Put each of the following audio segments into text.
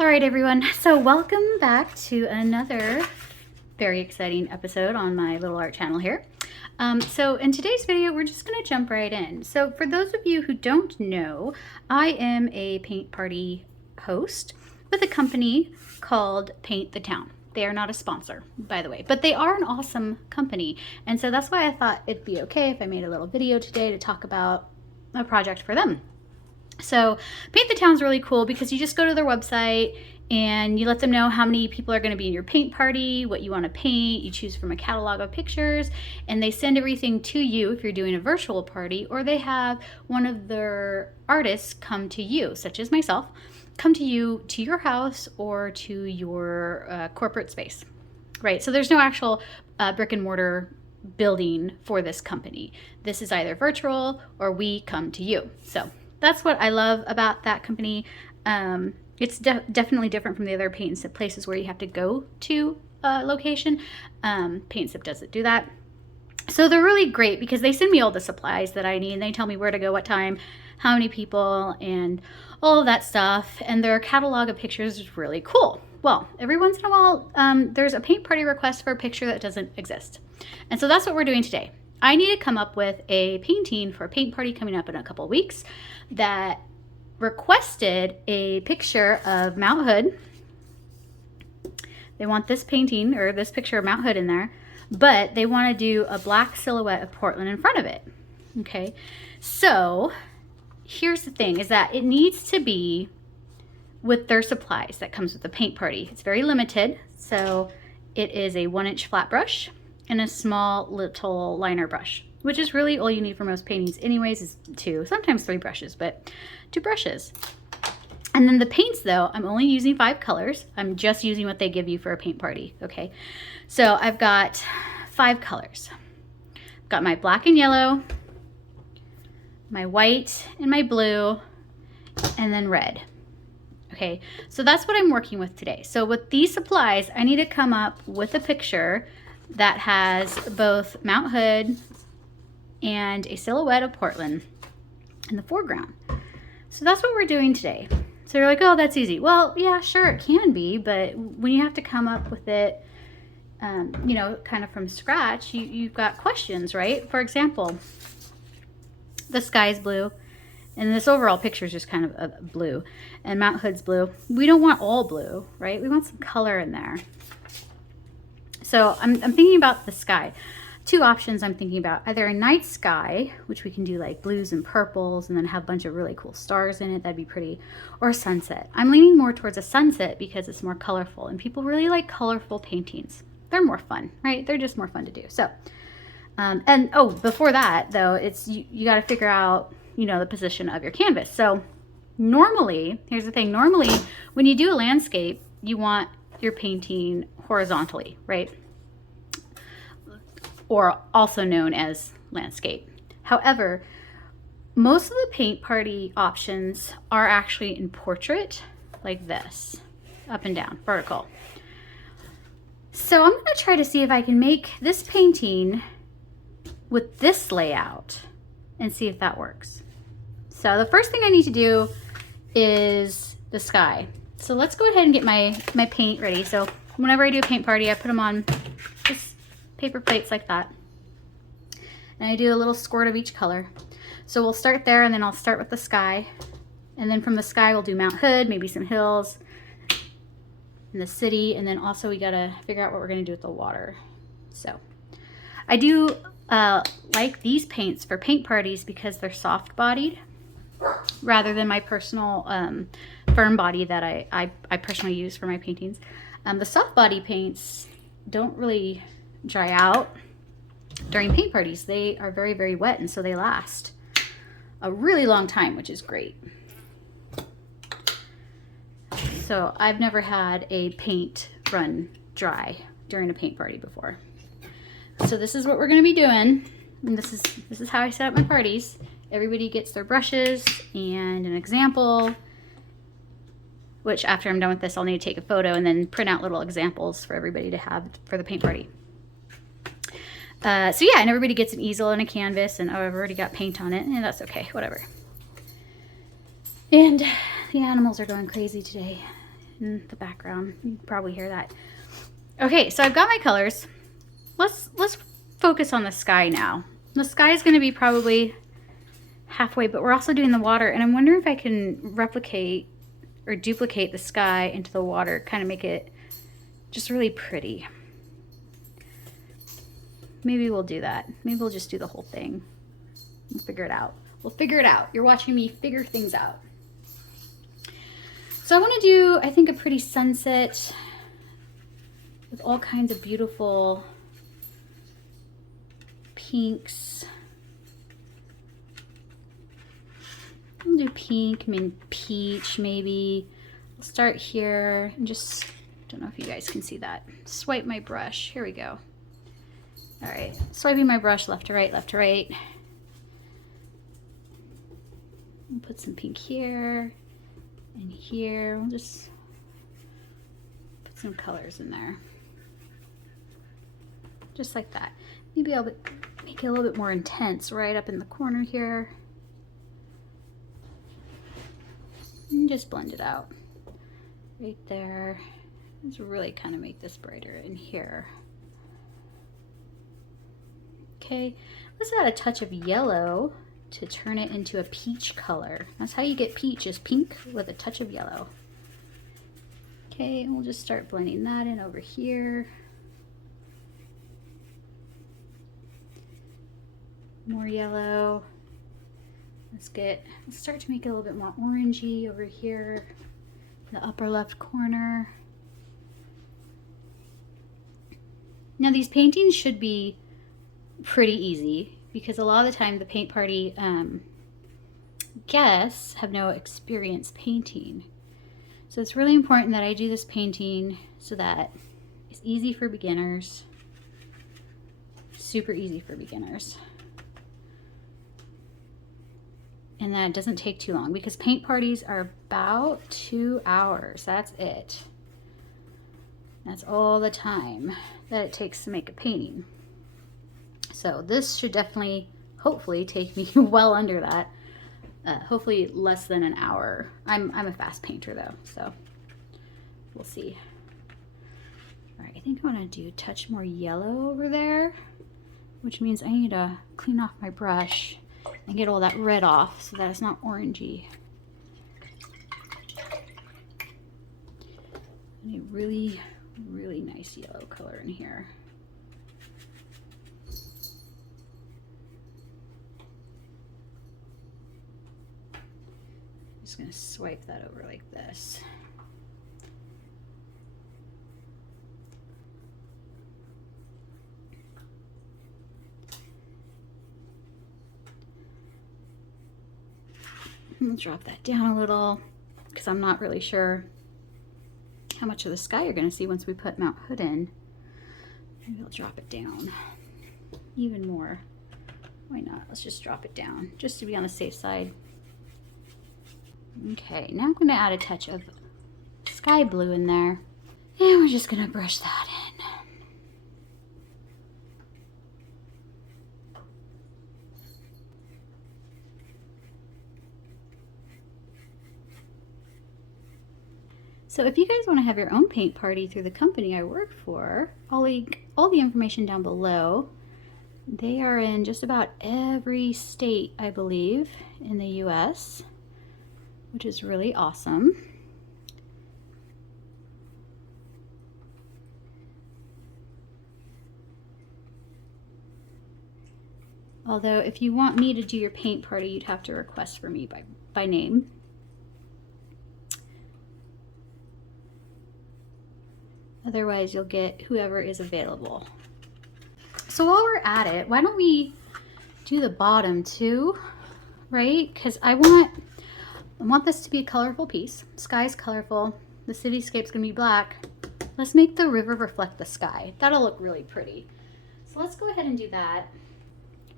All right, everyone. So welcome back to another very exciting episode on my little art channel here. So in today's video, we're just going to jump right in. So for those of you who don't know, I am a paint party host with a company called Paint the Town. They are not a sponsor, by the way, but they are an awesome company. And so that's why I thought it'd be okay if I made a little video today to talk about a project for them. So Paint the Town's really cool because you just go to their website and you let them know how many people are going to be in your paint party, what you want to paint. You choose from a catalog of pictures, and they send everything to you if you're doing a virtual party, or they have one of their artists come to you, such as myself, come to you to your house or to your corporate space, right? So there's no actual brick and mortar building for this company. This is either virtual or we come to you. So that's what I love about that company. It's definitely different from the other paint and sip places where you have to go to a location. Paint and sip doesn't do that. So they're really great because they send me all the supplies that I need, and they tell me where to go, what time, how many people, and all of that stuff. And their catalog of pictures is really cool. Well, every once in a while, there's a paint party request for a picture that doesn't exist. And so that's what we're doing today. I need to come up with a painting for a paint party coming up in a couple of weeks that requested a picture of Mount Hood. They want this painting or this picture of Mount Hood in there, but they want to do a black silhouette of Portland in front of it. Okay, so here's the thing, is that it needs to be with their supplies that comes with the paint party. It's very limited, so it is a 1-inch flat brush and a small little liner brush, which is really all you need for most paintings anyways, is 2, sometimes 3 brushes, but 2 brushes. And then the paints though, I'm only using 5 colors. I'm just using what they give you for a paint party, okay? So I've got 5 colors. I've got my black and yellow, my white and my blue, and then red. Okay, so that's what I'm working with today. So with these supplies, I need to come up with a picture that has both Mount Hood and a silhouette of Portland in the foreground. So that's what we're doing today. So you're like, oh, that's easy. Well, yeah, sure, it can be, but when you have to come up with it, you know, kind of from scratch, you've got questions, right? For example, the sky's blue, and this overall picture is just kind of a blue, and Mount Hood's blue. We don't want all blue, right? We want some color in there. So I'm thinking about the sky. 2 options I'm thinking about, either a night sky, which we can do like blues and purples and then have a bunch of really cool stars in it, that'd be pretty, or a sunset. I'm leaning more towards a sunset because it's more colorful, and people really like colorful paintings. They're more fun, right? They're just more fun to do. So, and oh, before that though, it's you got to figure out, you know, the position of your canvas. So normally, here's the thing, normally when you do a landscape, you want your painting horizontally, right? Or also known as landscape. However, most of the paint party options are actually in portrait, like this, up and down, vertical. So I'm gonna try to see if I can make this painting with this layout and see if that works. So the first thing I need to do is the sky. So let's go ahead and get my paint ready. So whenever I do a paint party, I put them on just paper plates like that. And I do a little squirt of each color. So we'll start there, and then I'll start with the sky. And then from the sky, we'll do Mount Hood, maybe some hills, and the city. And then also we gotta figure out what we're gonna do with the water. So I do like these paints for paint parties because they're soft bodied rather than my personal firm body that I personally use for my paintings. The soft body paints don't really dry out during paint parties. They are very, very wet, and so they last a really long time, which is great. So I've never had a paint run dry during a paint party before. So this is what we're going to be doing, and this is how I set up my parties. Everybody gets their brushes and an example, which after I'm done with this, I'll need to take a photo and then print out little examples for everybody to have for the paint party. So yeah, and everybody gets an easel and a canvas, and oh, I've already got paint on it, and that's okay, whatever. And the animals are going crazy today. in the background. You can probably hear that. Okay, so I've got my colors. Let's focus on the sky now. The sky is going to be probably halfway, but we're also doing the water, and I'm wondering if I can replicate or duplicate the sky into the water, kind of make it just really pretty. Maybe we'll do that. Maybe we'll just do the whole thing. We'll figure it out. We'll figure it out. You're watching me figure things out. So I want to do, I think, a pretty sunset with all kinds of beautiful pinks. I'll do pink, I mean peach maybe. I'll start here and just, don't know if you guys can see that. Swipe my brush. Here we go. All right, swiping my brush left to right, left to right. We'll put some pink here and here. We'll just put some colors in there. Just like that. Maybe I'll make it a little bit more intense right up in the corner here. And just blend it out. Right there. Let's really kind of make this brighter in here. Okay, let's add a touch of yellow to turn it into a peach color. That's how you get peach, is pink with a touch of yellow. Okay, and we'll just start blending that in over here. More yellow. Let's start to make it a little bit more orangey over here, in the upper left corner. Now these paintings should be pretty easy because a lot of the time the paint party guests have no experience painting. So it's really important that I do this painting so that it's easy for beginners, super easy for beginners. And that it doesn't take too long because paint parties are about 2 hours. That's it. That's all the time that it takes to make a painting. So this should definitely, hopefully, take me well under that. Hopefully less than an hour. I'm a fast painter though, so we'll see. All right, I think I want to do a touch more yellow over there, which means I need to clean off my brush and get all that red off so that it's not orangey. I need a really, really nice yellow color in here. Just gonna swipe that over like this. I'll drop that down a little because I'm not really sure how much of the sky you're going to see once we put Mount Hood in. Maybe I'll drop it down even more. Why not? Let's just drop it down just to be on the safe side. Okay, now I'm going to add a touch of sky blue in there. And we're just going to brush that in. So if you guys want to have your own paint party through the company I work for, I'll link all the information down below. They are in just about every state, I believe, in the US, which is really awesome. Although if you want me to do your paint party, you'd have to request for me by name. Otherwise, you'll get whoever is available. So while we're at it, why don't we do the bottom too, right? Because I want this to be a colorful piece. Sky's colorful. The cityscape's gonna be black. Let's make the river reflect the sky. That'll look really pretty. So let's go ahead and do that.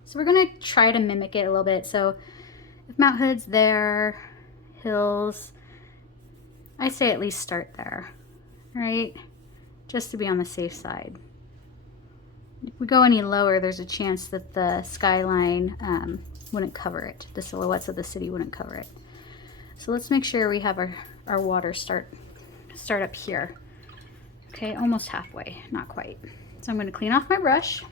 So we're gonna try to mimic it a little bit. So if Mount Hood's there, hills, I say at least start there, right? Just to be on the safe side. If we go any lower, there's a chance that the skyline wouldn't cover it. The silhouettes of the city wouldn't cover it. So let's make sure we have our water start start up here. Okay, almost halfway, not quite. So I'm going to clean off my brush.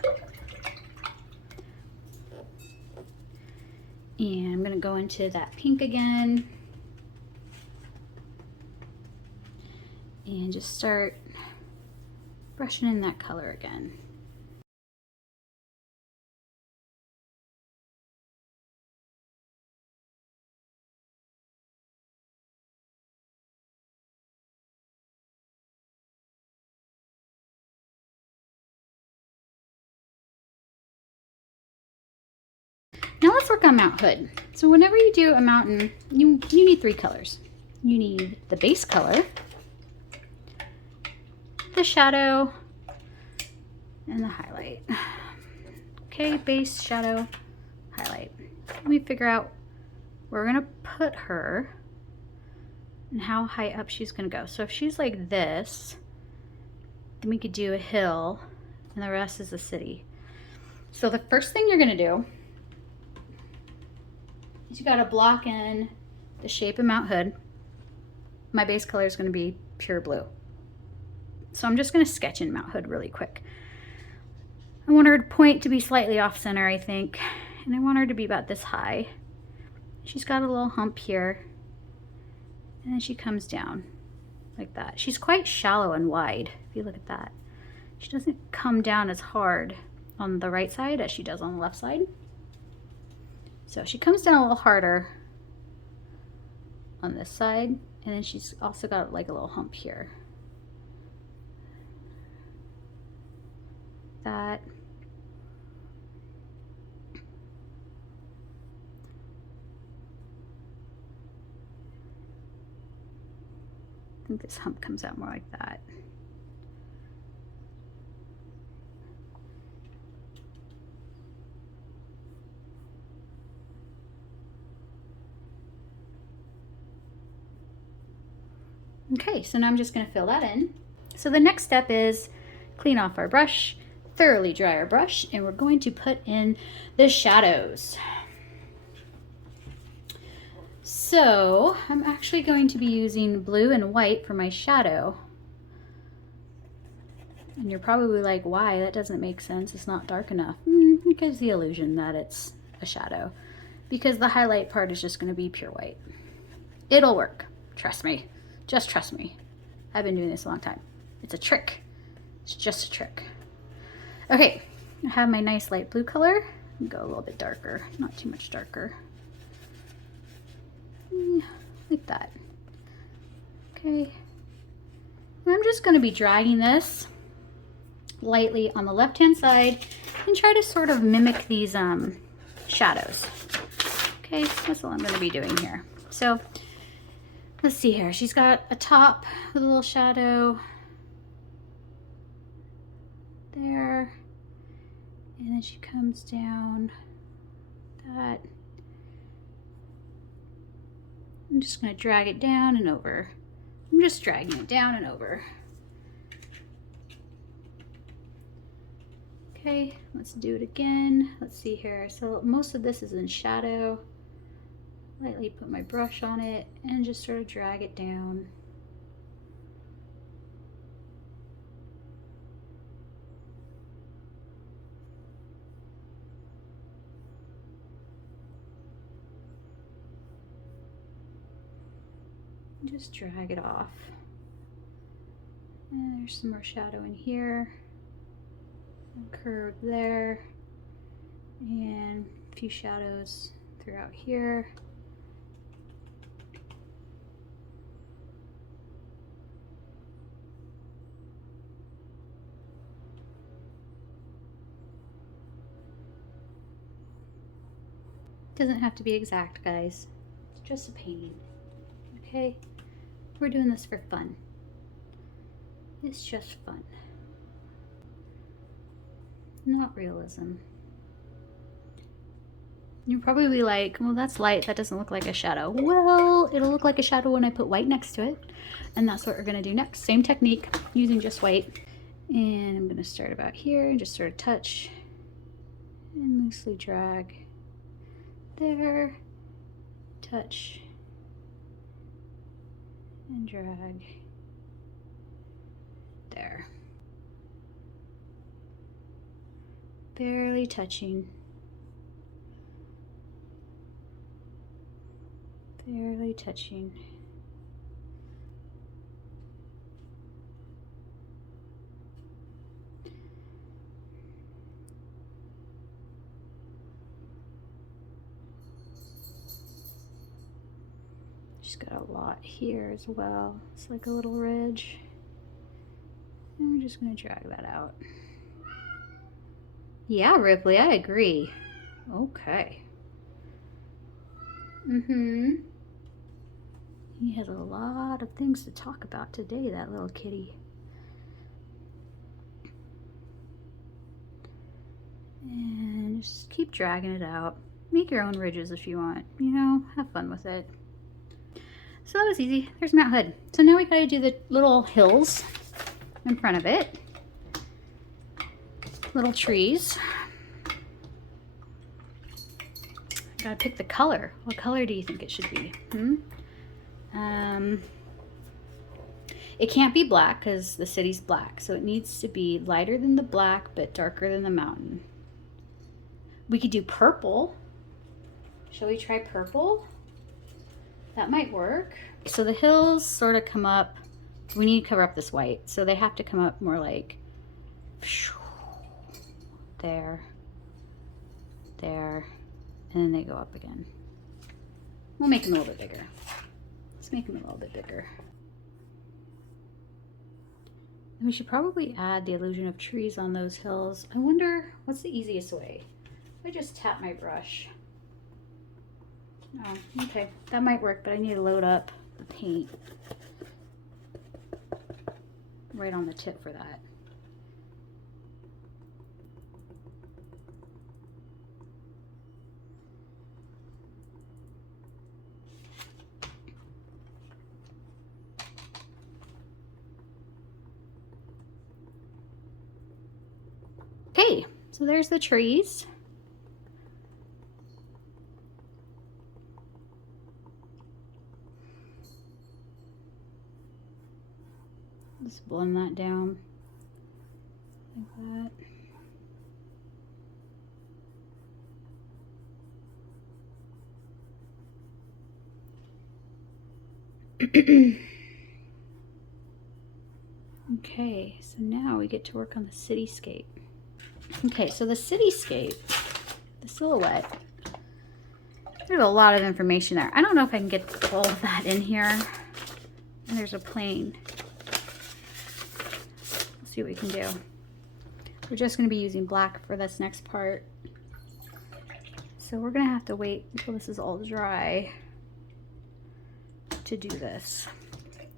And I'm going to go into that pink again. And just start brushing in that color again. Now let's work on Mount Hood. So whenever you do a mountain, you need 3 colors. You need the base color, the shadow, and the highlight. Okay, base, shadow, highlight. Let me figure out where we're gonna put her and how high up she's gonna go. So if she's like this, then we could do a hill and the rest is a city. So the first thing you're gonna do is you gotta block in the shape of Mount Hood. My base color is gonna be pure blue. So I'm just gonna sketch in Mount Hood really quick. I want her point to be slightly off center, I think. And I want her to be about this high. She's got a little hump here. And then she comes down like that. She's quite shallow and wide, if you look at that. She doesn't come down as hard on the right side as she does on the left side. So she comes down a little harder on this side, and then she's also got like a little hump here. That. I think this hump comes out more like that. Okay, so now I'm just going to fill that in. So the next step is clean off our brush, thoroughly dry our brush, and we're going to put in the shadows. So I'm actually going to be using blue and white for my shadow. And you're probably like, why? That doesn't make sense. It's not dark enough. It gives the illusion that it's a shadow, because the highlight part is just going to be pure white. It'll work. Trust me. Just trust me. I've been doing this a long time. It's a trick. It's just a trick. Okay, I have my nice light blue color. Go a little bit darker, not too much darker. Like that. Okay. And I'm just going to be dragging this lightly on the left-hand side and try to sort of mimic these shadows. Okay, that's all I'm going to be doing here. So let's see here. She's got a top with a little shadow there, and then she comes down that. I'm just going to drag it down and over. I'm just dragging it down and over. Okay, let's do it again. Let's see here. So most of this is in shadow. Lightly put my brush on it and just sort of drag it down. Just drag it off. And there's some more shadow in here. A curve there. And a few shadows throughout here. Doesn't have to be exact, guys. It's just a painting. Okay? We're doing this for fun. It's just fun. Not realism. You're probably like, well, that's light. That doesn't look like a shadow. Well, it'll look like a shadow when I put white next to it. And that's what we're going to do next. Same technique, using just white. And I'm going to start about here and just sort of touch and loosely drag there, touch and drag Barely touching. Barely touching. Just got a lot here as well. It's like a little ridge. And we're just gonna drag that out. Yeah, Ripley, I agree. Okay. He has a lot of things to talk about today, that little kitty. And just keep dragging it out. Make your own ridges if you want, you know, have fun with it. So that was easy. There's Mount Hood. So now we gotta do the little hills in front of it. Little trees. Gotta pick the color. What color do you think it should be? It can't be black because the city's black, so it needs to be lighter than the black but darker than the mountain. We could do purple. Shall we try purple? That might work. So the hills sort of come up. We need to cover up this white, so they have to come up more like there, there, and then they go up again. We'll make them a little bit bigger. Let's make them a little bit bigger. And we should probably add the illusion of trees on those hills. I wonder, what's the easiest way? If I just tap my brush. Oh, okay, that might work, but I need to load up the paint right on the tip for that. Okay, so there's the trees. Just blend that down like that. Okay, so now we get to work on the cityscape. Okay, so the cityscape, the silhouette, there's a lot of information there. I don't know if I can get all of that in here. And there's a plane. Let's see what we can do. We're just going to be using black for this next part. So we're going to have to wait until this is all dry to do this,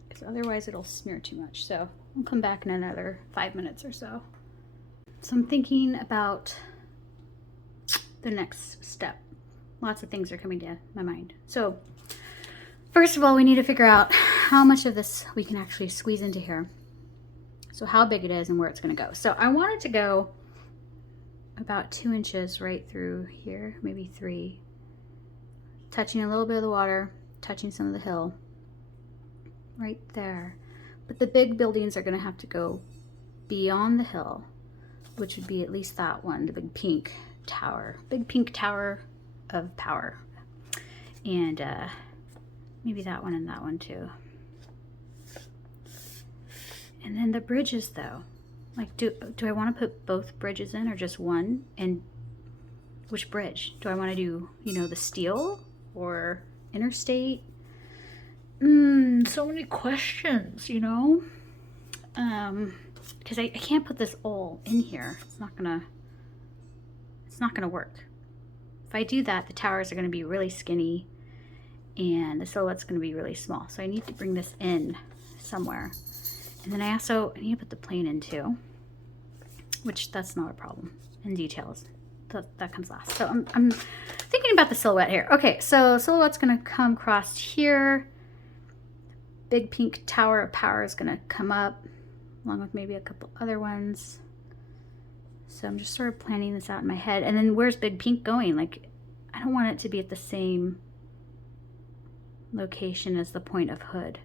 because otherwise it'll smear too much. So I'll come back in another 5 minutes or so. So I'm thinking about the next step. Lots of things are coming to my mind. So first of all, we need to figure out how much of this we can actually squeeze into here. So how big it is and where it's going to go. So I want it to go about 2 inches right through here, maybe 3, touching a little bit of the water, touching some of the hill right there. But the big buildings are going to have to go beyond the hill, which would be at least that one, the big pink tower of power. And maybe that one and that one too. And then the bridges though, like do I want to put both bridges in or just one? And which bridge? Do I want to do, you know, the steel or interstate? So many questions, you know? Because I can't put this all in here. It's not gonna work. If I do that, the towers are gonna be really skinny and the silhouette's gonna be really small. So I need to bring this in somewhere. And then I need to put the plane in too, which that's not a problem in details. That comes last. So I'm thinking about the silhouette here. Okay, so silhouette's gonna come across here. Big pink tower of power is gonna come up, along with maybe a couple other ones. So I'm just sort of planning this out in my head. And then where's big pink going? Like, I don't want it to be at the same location as the point of Hood.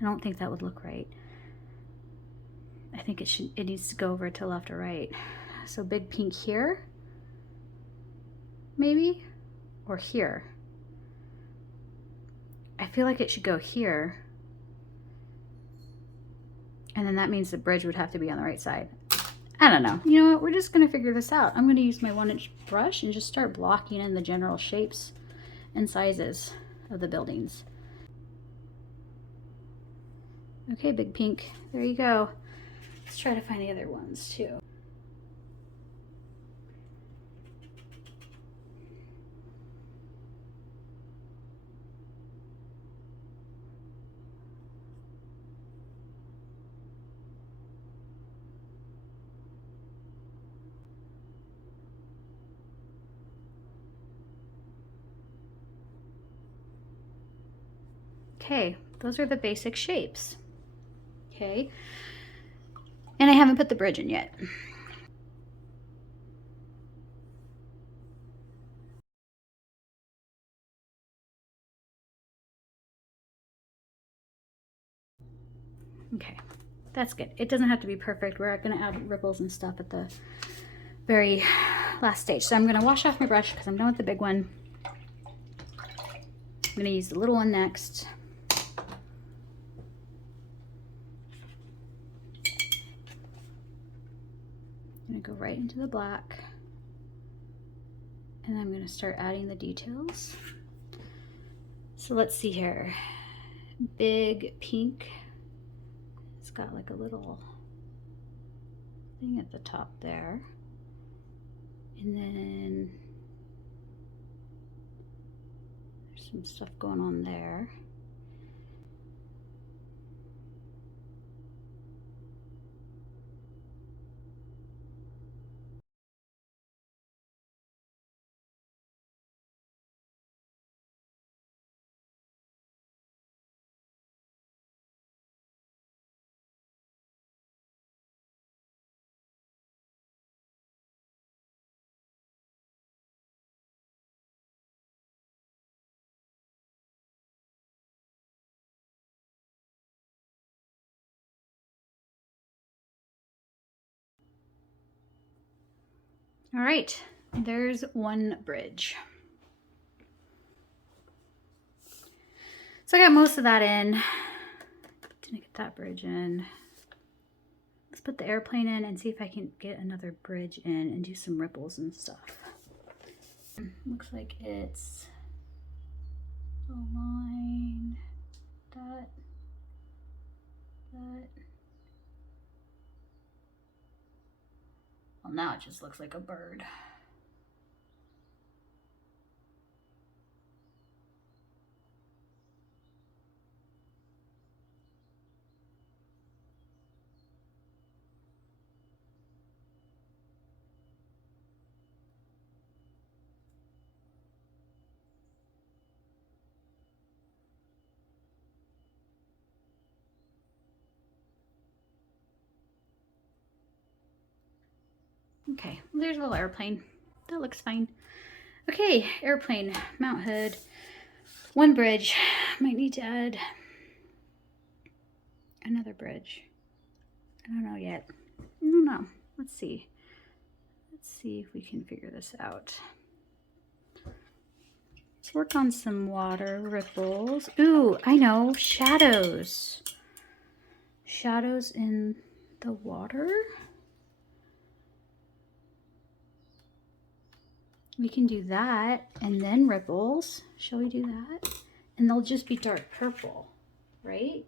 I don't think that would look right. I think it needs to go over to left or right. So big pink here, maybe, or here. I feel like it should go here. And then that means the bridge would have to be on the right side. I don't know. You know what? We're just going to figure this out. I'm going to use my 1-inch brush and just start blocking in the general shapes and sizes of the buildings. Okay, Big Pink. There you go. Let's try to find the other ones too. Okay, those are the basic shapes. Okay, and I haven't put the bridge in yet. Okay, that's good. It doesn't have to be perfect. We're gonna add ripples and stuff at the very last stage. So I'm gonna wash off my brush because I'm done with the big one. I'm gonna use the little one next. I'm gonna go right into the black. And I'm gonna start adding the details. So let's see here. Big Pink. It's got like a little thing at the top there. And then there's some stuff going on there. All right, there's one bridge. So I got most of that in. Didn't get that bridge in. Let's put the airplane in and see if I can get another bridge in and do some ripples and stuff. Looks like it's a line, that. Well, now it just looks like a bird. Okay, well, there's a little airplane. That looks fine. Okay, airplane, mount hood, one bridge. Might need to add another bridge. I don't know yet. I don't know. Let's see. Let's see if we can figure this out. Let's work on some water ripples. Ooh, I know, shadows. Shadows in the water. We can do that and then ripples. Shall we do that? And they'll just be dark purple, right?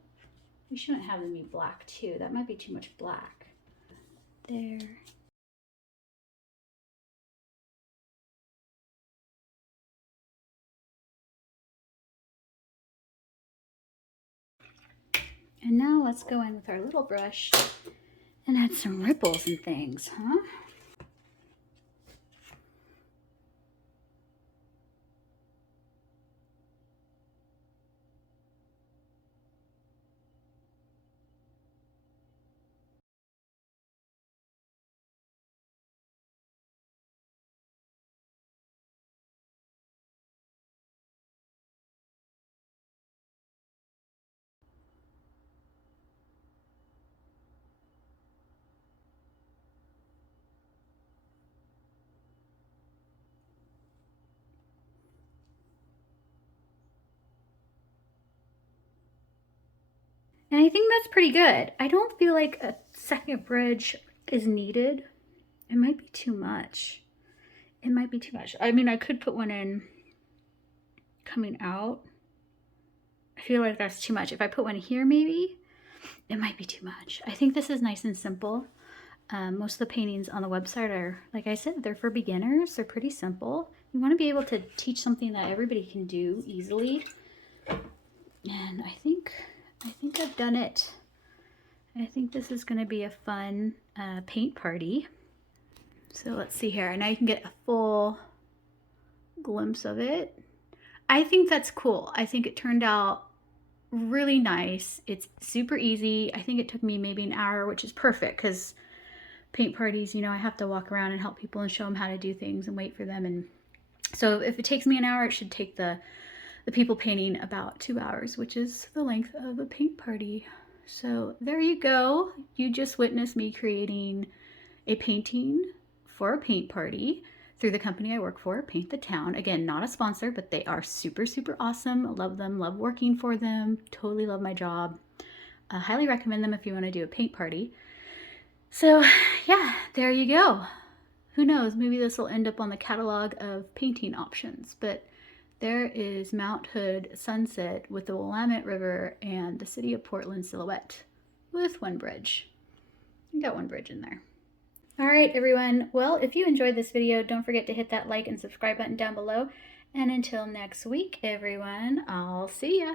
We shouldn't have them be black too. That might be too much black. There. And now let's go in with our little brush and add some ripples and things, huh? And I think that's pretty good. I don't feel like a second bridge is needed. It might be too much. It might be too much. I mean, I could put one in coming out. I feel like that's too much. If I put one here, maybe, it might be too much. I think this is nice and simple. Most of the paintings on the website are, like I said, they're for beginners. They're pretty simple. You want to be able to teach something that everybody can do easily. And I think I've done it. I think this is going to be a fun paint party. So let's see here. Now you can get a full glimpse of it. I think that's cool. I think it turned out really nice. It's super easy. I think it took me maybe an hour, which is perfect because paint parties, you know, I have to walk around and help people and show them how to do things and wait for them. And so if it takes me an hour, it should take the people painting about 2 hours, which is the length of a paint party. So there you go. You just witnessed me creating a painting for a paint party through the company I work for, Paint the Town. Again, not a sponsor, but they are super, super awesome. Love them, love working for them, totally love my job. Highly recommend them if you want to do a paint party. So yeah, there you go. Who knows, maybe this will end up on the catalog of painting options, but there is Mount Hood sunset with the Willamette River and the city of Portland silhouette with one bridge. You got one bridge in there. All right, everyone. Well, if you enjoyed this video, don't forget to hit that like and subscribe button down below. And until next week, everyone, I'll see ya.